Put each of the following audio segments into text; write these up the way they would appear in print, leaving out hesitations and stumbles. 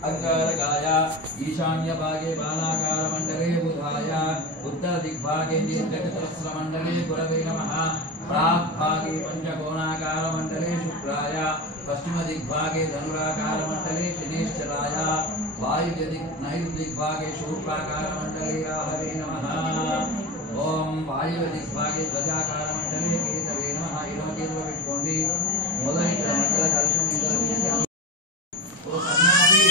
अंगारकाय ईशान्य भागे बालाकार मंडले बुधाय उत्तर दिग्भागे दीर्घचतुरस्र मंडले गुरवे नमः प्राक् भागे पंचकोणाकार मंडले शुक्राय पश्चिम दिग्भागे धनुराकार मंडले शनिश्चराय वायव्य नैऋत्य दिग्भागे शूर्पाकार मंडले राहवे नमः ओम वायव्य दिग्भागे ध्वजाकार मंडले केतवे नमः इरो केतवे పెట్టుకోండి మొదటి మధ్యలో కలశం తీసి ఓ సన్యాసి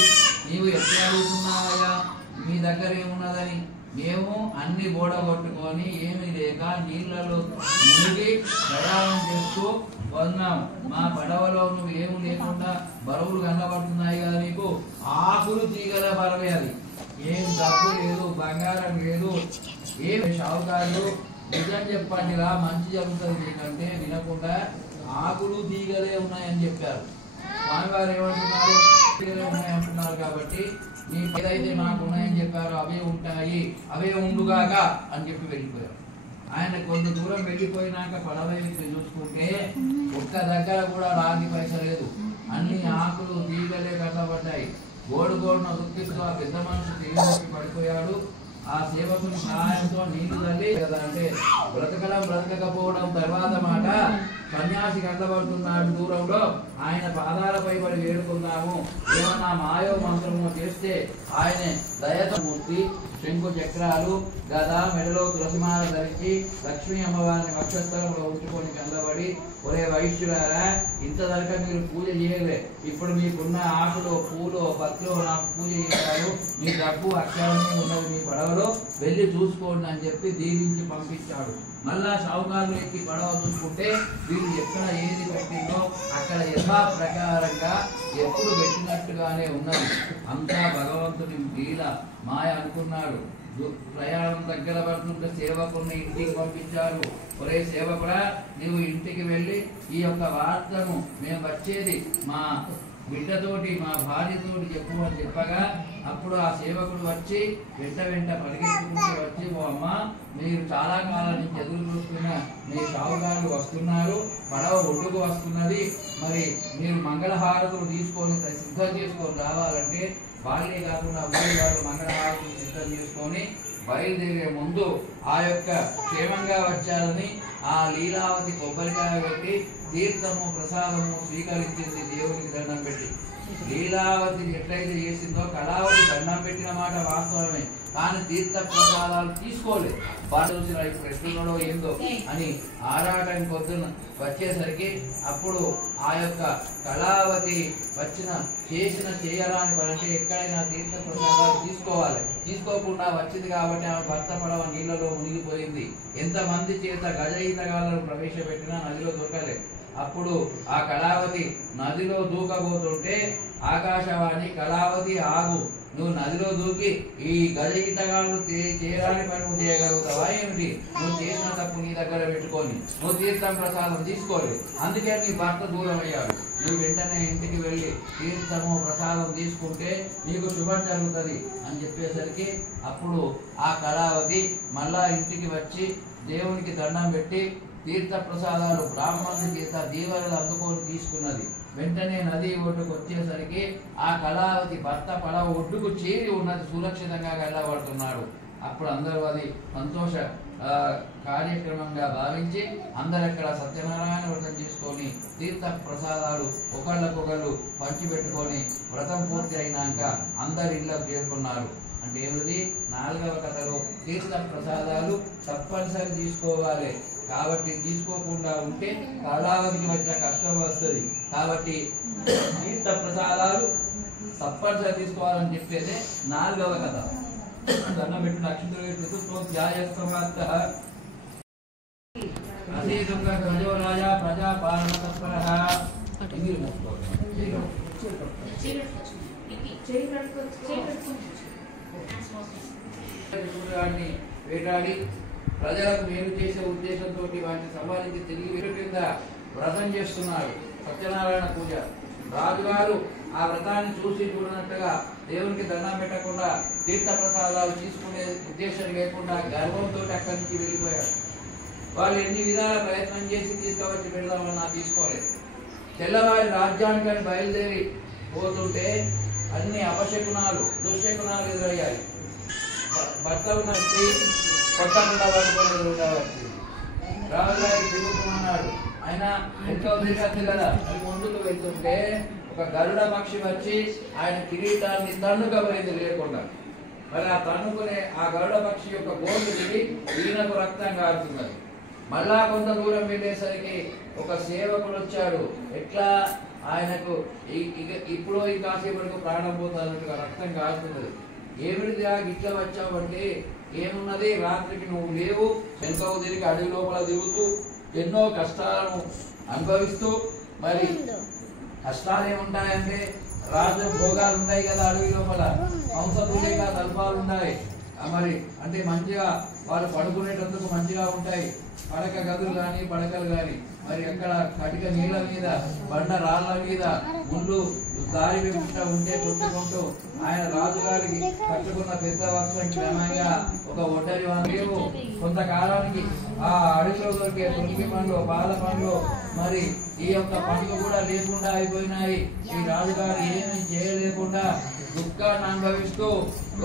నీవు ఎట్లా అడుగుతున్నావయ్యా మీ దగ్గర ఏమున్నదని మేము అన్ని బోడగొట్టుకొని ఏమీ లేక నీళ్లలో మునిగి ప్రయాణం చేస్తూ వస్తున్నాం మా పడవలో నువ్వు ఏమి లేకుండా బరువులు కనబడుతున్నాయి కదా నీకు ఆకులు తీగల బరవే అది ఏం డబ్బు లేదు బంగారం లేదు ఏమి షావుకారులు నిజం చెప్పండిరా మంచి జరుగుతుంది మీకంటే వినకుండా ఆకులు తీగలే ఉన్నాయని చెప్పారు స్వామివారు ఏమంటున్నారు తీగలే ఉన్నాయంటున్నారు కాబట్టి నీ ఏదైతే నాకు ఉన్నాయని చెప్పారో అవే ఉంటాయి అవే ఉండుగాక అని చెప్పి వెళ్ళిపోయారు ఆయన కొంత దూరం వెళ్ళిపోయినాక పడవ చూసుకుంటే ఒక్క దగ్గర కూడా రాగి పైస లేదు అన్ని ఆకులు తీగలే కట్టబడ్డాయి గోడుగోడున దుఃఖిస్తూ ఆ పెద్ద మనిషి తీగలోకి పడిపోయాడు ఆ సేవకుని సహాయంతో నీళ్లు తల్లి కదా అంటే బ్రతకడం బ్రతకపోవడం తర్వాత మాట సన్యాసి కట్టబడుతున్నాడు దూరంలో ఆయన పాదాలపై పడి వేడుకున్నాము ఏమన్నా మాయో మంత్రము చేస్తే ఆయన దయతమూర్తి శంకు చక్రాలు గద మెడలో తులసిమాల ధరించి లక్ష్మీ అమ్మవారిని వక్షస్థలంలో ఉంచుకొని కిందపడి ఒరే వైశ్యులారా ఇంతవరకు మీరు పూజ చేయలే ఇప్పుడు మీకున్న ఆకులు పూలు పత్రులు నాకు పూజ చేశారు మీ డబ్బు అక్షరమే ఉన్నది మీ పడవలో వెళ్ళి చూసుకోండి అని చెప్పి దీవించి పంపించాడు మళ్ళా షావుకారులు ఎక్కి పడవ చూసుకుంటే వీళ్ళు ఎక్కడ ఏది పెట్టిందో అక్కడ యథా ప్రకారంగా ఎప్పుడు పెట్టినట్టుగానే ఉన్నది అంతా భగవంతుని లీల మాయ అనుకున్నాడు ప్రయాణం దగ్గర పడుతుంటే సేవకుని ఇంటికి పంపించారు ఒరే సేవకుడా నీవు ఇంటికి వెళ్ళి ఈ యొక్క వార్తను మేము వచ్చేది మా బిడ్డతోటి మా భార్యతోటి చెప్పు అని చెప్పగా అప్పుడు ఆ సేవకుడు వచ్చి వెంట పరిగెత్తుకుంటూ వచ్చి ఓ అమ్మ మీరు చాలా కాలం నుంచి ఎదురు చూస్తున్న మీ షావుకారులు వస్తున్నారు పడవ ఒడ్డుకు వస్తున్నది మరి మీరు మంగళహారతులు తీసుకొని సిద్ధం చేసుకొని రావాలంటే వాళ్ళే కాకుండా ఊరి వాళ్ళు మంగళహారతులు సిద్ధం చేసుకొని బయలుదేరే ముందు ఆ యొక్క క్షేమంగా వచ్చారని ఆ లీలావతి కొబ్బరికాయ పెట్టి తీర్థము ప్రసాదము స్వీకరించింది దేవునికి దండం పెట్టి లీలావతి ఎట్లయితే చేసిందో కళావతి దండం పెట్టిన మాట వాస్తవమే కానీ తీర్థ ప్రసాదాలు తీసుకోలేదు చూసిన ప్రశ్నలో ఏందో అని ఆరాటం పొద్దున వచ్చేసరికి అప్పుడు ఆ యొక్క కళావతి చేయరాని పని అంటే ఎక్కడైనా తీర్థ ప్రసాదాలు తీసుకోవాలి తీసుకోకుండా వచ్చింది కాబట్టి ఆమె భర్త పడవ నీళ్లలో మునిగిపోయింది ఎంతమంది చేత గజయితగాలను ప్రవేశపెట్టినా నదిలో దొరకలేదు అప్పుడు ఆ కళావతి నదిలో దూకబోతుంటే ఆకాశవాణి కళావతి ఆగు నువ్వు నదిలో దూకి ఈ గజయితగాళ్ళు చేయరాని పని నువ్వు చేయగలుగుతావా ఏమిటి నువ్వు చేసిన తప్పు నీ దగ్గర పెట్టుకొని నువ్వు తీర్థం ప్రసాదం తీసుకోలేదు అందుకే నీ భర్త దూరం అయ్యాడు నువ్వు వెంటనే ఇంటికి వెళ్ళి తీర్థము ప్రసాదం తీసుకుంటే నీకు శుభం జరుగుతుంది అని చెప్పేసరికి అప్పుడు ఆ కళావతి మళ్ళా ఇంటికి వచ్చి దేవునికి దండం పెట్టి తీర్థ ప్రసాదాలు బ్రాహ్మణుల చేత దీవెనలు అందుకొని తీసుకున్నది వెంటనే నది ఒడ్డుకు వచ్చేసరికి ఆ కళావతి భర్త పడవ ఒడ్డుకు చేరి ఉన్నది సురక్షితంగా వెళ్ళబడుతున్నాడు అప్పుడు అందరూ అది సంతోష కార్యక్రమంగా భావించి అందరక్కడ సత్యనారాయణ వ్రతం చేసుకొని తీర్థ ప్రసాదాలు ఒకళ్ళకొకళ్ళు పంచిపెట్టుకొని వ్రతం పూర్తి అయినాక అందరి ఇళ్ళకు చేరుకున్నారు అంటే ఏమిటి నాలుగవ కథలో తీర్థ ప్రసాదాలు తప్పనిసరి తీసుకోవాలి కాబట్టి తీసుకోకుండా ఉంటే కళావతికి వచ్చిన కష్టం వస్తుంది కాబట్టి తీర్థ ప్రసాదాలు తప్పనిసరి తీసుకోవాలని చెప్పేది నాలుగవ కథ దండం పెట్టిన నక్షత్రం ధ్యాయస్తమాత్త అసేతుంగ గజో రాజా ప్రజా పాలన తత్పరః వేటాడి ప్రజలకు మేలు చేసే ఉద్దేశంతో వాటిని సంపాదించి తిరిగి వీటి కింద వ్రతం చేస్తున్నారు సత్యనారాయణ పూజ రాజుగారు ఆ వ్రతాన్ని చూసి చూడనట్టుగా దేవునికి దండం పెట్టకుండా తీర్థ ప్రసాదాలు తీసుకునే ఉద్దేశం లేకుండా గర్వంతో అక్కడి నుంచి వెళ్ళిపోయారు వాళ్ళు ఎన్ని విధాల ప్రయత్నం చేసి తీసుకువచ్చి పెడదామన్నా తీసుకోలేదు తెల్లవారి రాజ్యానికి బయలుదేరి పోతుంటే అన్ని అపశకునాలు దుశ్శకునాలు ఎదురయ్యాయి. భర్త ఉన్న స్త్రీ కొట్టకుండా పట్టుకొని ఎదురుగా వచ్చింది. రాజుగారికి తిరుగుతున్నాడు. ఆయన ఎంతో తిరగచ్చు కదా, అది ముందుకు వెళ్తుంటే ఒక గరుడ పక్షి వచ్చి ఆయన కిరీటాన్ని తన్నుకపోయింది లేకుండా. మరి ఆ తన్నుకునే ఆ గరుడ పక్షి యొక్క గోర్లు తిరిగి ఈయనకు రక్తం కారుతున్నది. మళ్ళా కొంత దూరం వెళ్ళేసరికి ఒక సేవకుడు వచ్చాడు. ఎట్లా ఆయనకు ఇప్పుడు ఈ కాసేపటికి ప్రాణం పోతున్నట్టుగా రక్తం కారుతున్నది. ఏమిటిగా ఇట్లా వచ్చావంటే ఏమున్నది, రాత్రికి నువ్వు లేవు, వెనుకకు తిరిగి అడవి లోపల దిగుతూ ఎన్నో కష్టాలను అనుభవిస్తూ, మరి కష్టాలు ఏముంటాయంటే రాజు భోగాలు ఉన్నాయి కదా, అడవి లోపల హంసతులేక తల్పాలు ఉన్నాయి. మరి అంటే మంచిగా వాళ్ళు పడుకునేటందుకు మంచిగా ఉంటాయి, పడక గదులు కానీ పడకలు కానీ. మరి అక్కడ కటిక నీళ్ళ మీద బండ రాళ్ల మీద ముళ్ళు దారి వెంట ఉంటే కొట్టుకుంటూ ఆయన రాజుగారికి కట్టుకున్న పెద్ద వస్త్రం క్రమంగా ఒక ఒడ్డరి లేవు. కొంతకాలానికి ఆ అడవిలో దొరికే తొలికి పండ్లు, పాల పండ్లు, మరి ఈ యొక్క పండ్లు కూడా లేకుండా అయిపోయినాయి. ఈ రాజుగారు ఏమీ చేయలేకుండా దుఃఖాన్ని అనుభవిస్తూ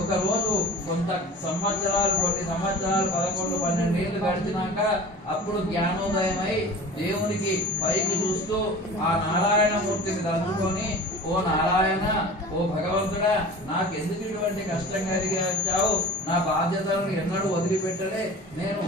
ఒక రోజు కొన్ని సంవత్సరాలు 11-12 ఏళ్ళు గడిచినాక అప్పుడు జ్ఞానోదయమై దేవునికి పైకి చూస్తూ ఆ నారాయణమూర్తిని తలుచుకొని, ఓ నారాయణ, ఓ భగవంతుడా, నాకెందుకు ఇటువంటి కష్టం కలిగించావు? నా బాధ్యతలను ఎన్నడూ వదిలిపెట్టలే. నేను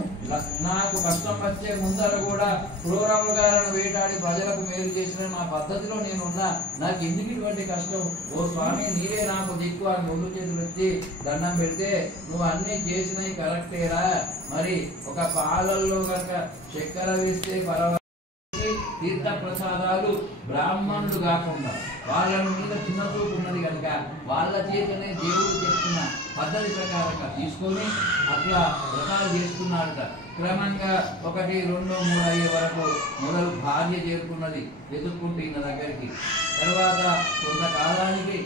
నాకు కష్టం వచ్చే ముందర కూడా క్రూరముగాలను వేటాడి ప్రజలకు మేలు చేసిన నా పద్ధతిలో నేనున్నా, నాకు ఎందుకు ఇటువంటి కష్టం? ఓ స్వామి, నీరే నాకు దిక్కు అని ముందు చేతులు ఎత్తి దండం పెడితే, నువ్వు అన్ని చేసినవి కరెక్టేరా, మరి ఒక పాలల్లో కనుక చక్కెర వేస్తే పర్వాలేదు, తీర్థ ప్రసాదాలు బ్రాహ్మణులు కాకుండా వాళ్ళ మీద చిన్న చూపు ఉన్నది కనుక వాళ్ళ చేతనే దేవుడు చెప్తున్న పద్ధతి ప్రకారంగా తీసుకొని అట్లా వ్రతాలు చేస్తున్నాడట. క్రమంగా 1, 2, 3 అయ్యే వరకు మొదలు భార్య చేరుకున్నది ఎదుర్కొంటూ ఈయన దగ్గరికి. తర్వాత కొంతకాలానికి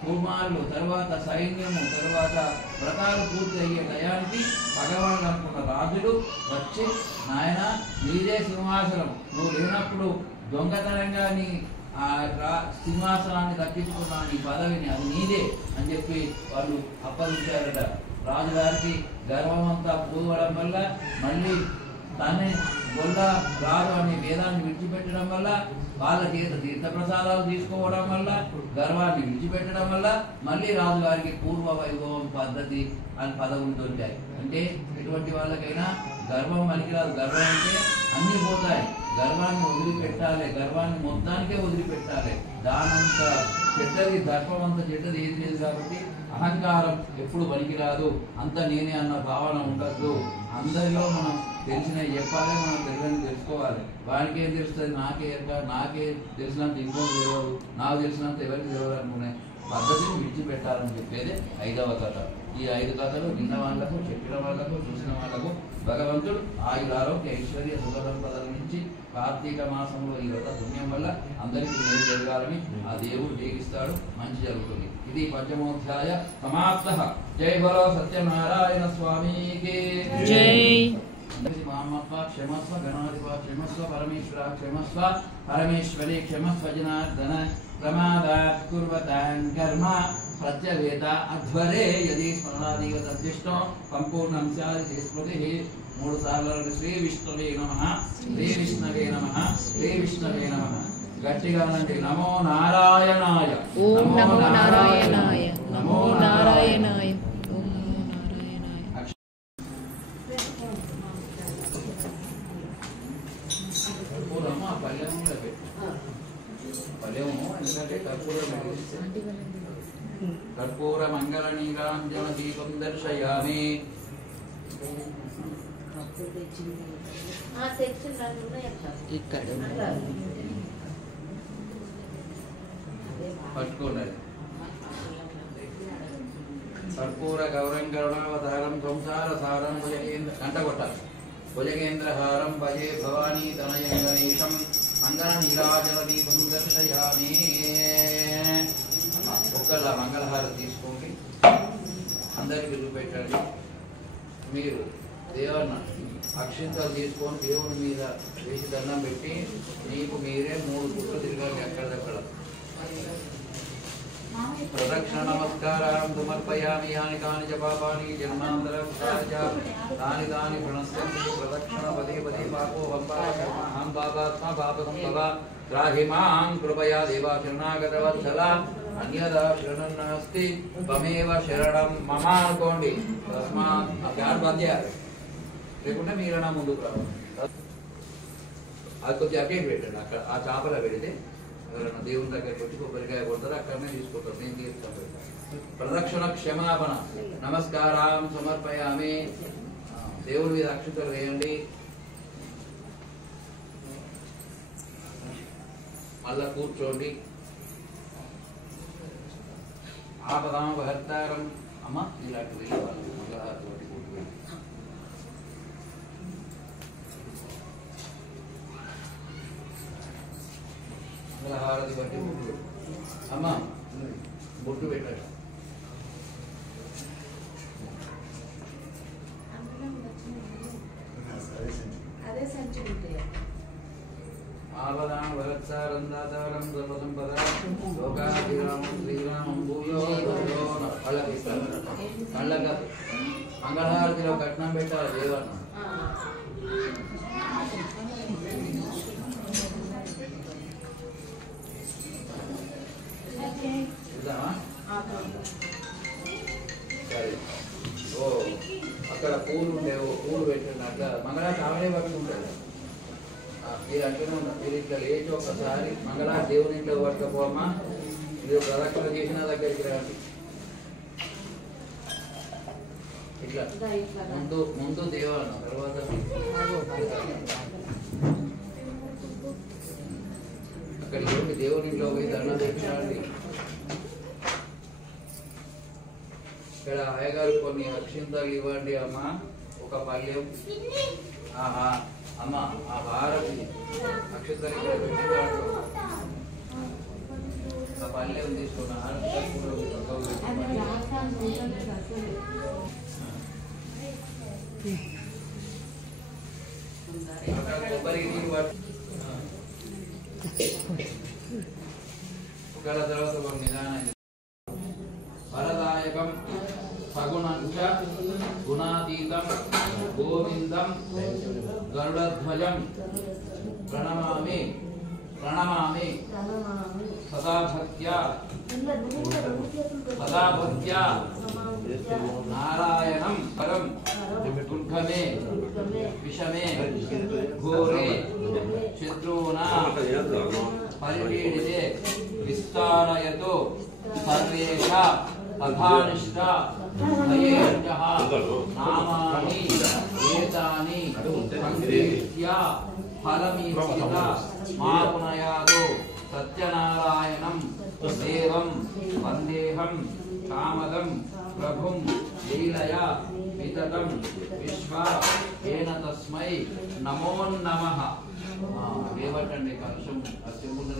కుమారులు, తర్వాత సైన్యము, తర్వాత వ్రతాలు పూర్తి అయ్యే టయానికి భగవాన్ అనుకున్న రాజులు వచ్చి, నాయన నీదే సింహాసనం, నువ్వు లేనప్పుడు దొంగతనంగా నీ సింహాసనాన్ని దక్కించుకున్నా, నీ పదవిని, అది నీదే అని చెప్పి వాళ్ళు అప్పగించారట. రాజుగారికి గర్వం అంతా పూడవడం వల్ల, మళ్ళీ తనే గొల్ల రాదు అనే వేదాన్ని విడిచిపెట్టడం వల్ల, వాళ్ళ చేత తీర్థ ప్రసాదాలు తీసుకోవడం వల్ల, గర్వాన్ని విడిచిపెట్టడం వల్ల మళ్ళీ రాజుగారికి పూర్వ వైభవం పద్ధతి అని పదవులు దొరికాయి. అంటే ఎటువంటి వాళ్ళకైనా గర్వం పనికిరాదు. గర్వం అంటే అన్ని పోతాయి. గర్వాన్ని వదిలిపెట్టాలి, గర్వాన్ని మొత్తానికే వదిలిపెట్టాలి. దానంత చెడ్డది, దర్పం అంత చెడ్డది ఏది లేదు. కాబట్టి అహంకారం ఎప్పుడు పనికిరాదు. అంత నేనే అన్న భావన ఉండద్దు. అందరిలో మనం తెలిసినవి చెప్పాలి, మనం తెలియని తెలుసుకోవాలి. వాడికి ఏం తెలుస్తుంది, నాకే తెలిసినంత ఇంకోటి తెలియదు, నాకు తెలిసినంత ఎవరికి తెలియదు అనుకునే పద్ధతిని విడిచిపెట్టాలని చెప్పేది 5వ కథ. ఈ 5 కథలు విన్న వాళ్లకు, చెప్పిన వాళ్లకు, చూసిన వాళ్లకు భగవంతుడు ఆయురారోగ్య ఐశ్వర్య సుఖ సంపదల నుంచి కార్తీక మాసంలో ఈ వ్రత పుణ్యం వల్ల అందరికీ మేలు జరగాలని ఆ దేవుడు దీవిస్తాడు, మంచి జరుగుతుంది. ఇది 5వ సమాప్త. జై బలో సత్యనారాయణ స్వామికి జై. క్షమస్వ గణాధిప క్షమస్వ పరమేశ్వర క్షమస్వ పరమేశ్వరి క్షమస్వ జనార్దన ప్రమాదాత్ కుర్వతాన్ కర్మ ప్రత్యవేత అధ్వరే యది స్మరణాదిగతద్దిష్టం సంపూర్ణం స్యాది స్మృతి. 3 సార్లు శ్రీ విష్ణువే నమః, శ్రీ విష్ణవే నమః, శ్రీ విష్ణవే నమః. గట్టిగా అనండి. నమో నారాయణాయ, ఓం నమో నారాయణాయ, నమో నారాయణాయ, ఓం నమో నారాయణాయ. పల్లెము ఎందుకంటే కర్పూర మంగళ నీరాంజన దీపం దర్శయామి. ఇక్కడ పట్టుకోండి. కర్పూర గౌరం కరుణావతారం సంసార సారం భుజగేంద్ర కంట కొట్టాలి. భుజగేంద్రహారం భజే భవానీ తనయం గణేశం మంగళ నీరాజన దీపం దర్శయామి. ఒక్కలా మంగళహారం తీసుకోండి, అందరికి చూపెట్టండి. మీరు దేవుని అక్షింతలు తీసుకొని దేవుని మీద వేసి దండం పెట్టి నీకు మీరే 3 గుట్లు తిరగాలి. ఎక్కడదక్కడ प्रदक्षिण नमस्कारान् समर्पयामि यानि कानि च पापानि जन्मान्तरं तानि तानि प्रणश्यन्ति प्रदक्षिण पदे पदे पापो हम पापात्मा पापकं भव त्राहि मां कृपया देवा शरणागतवत्सला अन्यदा शरणं नास्ति त्वमेव शरणं मम అనుకోండి తస్మాత్ అభ్యార్ బాధ్యారు లేకుంటే మీరన్నా ముందుకు రావాలి అది కొద్దిగా అటెండ్ పెట్టండి అక్కడ ఆ చాపలా పెడితే ఎవరైనా దేవుని దగ్గరికి వచ్చి కొబ్బరికాయ కొడతారు అక్కడనే తీసుకుంటారు నేను తీస్తాను ప్రదక్షిణ క్షమాపణ నమస్కారం సమర్పయామి దేవుని మీద అక్షతలు వేయండి మళ్ళా కూర్చోండి ఆపదాం భర్తారం అమ్మ ఇలాంటి వెళ్ళేవాళ్ళు మంగళహారతి కూర్చోండి మంగళహారతి బట్టి బుట్టు అమ్మ బుట్టు పెట్టండి ఆపదాం భరత్సారం దాతారం సర్వసంపదాం లోకాభిరామం శ్రీరామం భూయో భూయో కళ్ళకిస్తారు కళ్ళక మంగళహారతిలో కట్నం పెట్టాలి దేవన్న చూద్దామా సరే ఓ అక్కడ పూలు ఉండేవో పూలు పెట్టండి అట్లా మంగళహారతి ఆమెనే పట్టుకుంటాడు మీరు అంటూనే ఉన్నారు మీరు ఇట్లా లేచి ఒకసారి మంగళహారతి దేవుని ఇంట్లో పట్టుకపోమ్మా మీరు ప్రదక్షిణ చేసిన దగ్గరికి రండి ఇట్లా ముందు ముందు దేవాలన్న తర్వాత అక్కడికి వెళ్ళి దేవుని ఇంట్లో పోయి దండం తెచ్చాండి ఇక్కడ అయ్యగారు కొన్ని అక్షింతలు ఇవ్వండి అమ్మ ఒక పల్లెం ఆహా అమ్మ ఆ భారతి అక్షింతలు ఇక్కడ పెట్టిన దాంట్లో ఒక పల్లెం తీసుకున్న కొబ్బరికి నీళ్ళు పట్టు ఒకళ్ళ తర్వాత ఒక నిదానం ఫలదాయకం సగుణంచ గుణాతీతం గోవిందం గరుడధ్వజం ప్రణమామి ప్రణమామి సదా భక్త్యా నారాయణం పరం దుర్గమే విషమే ఘోరే శత్రువునా పరిపీడితే విస్తారయతో సర్వేష తథానిష్ట భయేర్జః నామాని ఏతాని సంకీర్త్య ఫలమీప్సిత మాపునయాదో సత్యనారాయణం దేవం వందేహం కామదం ప్రభుం లీలయా వితతం విశ్వ ఏన తస్మై నమో నమః. లేవటండి కలుషం అత్యంత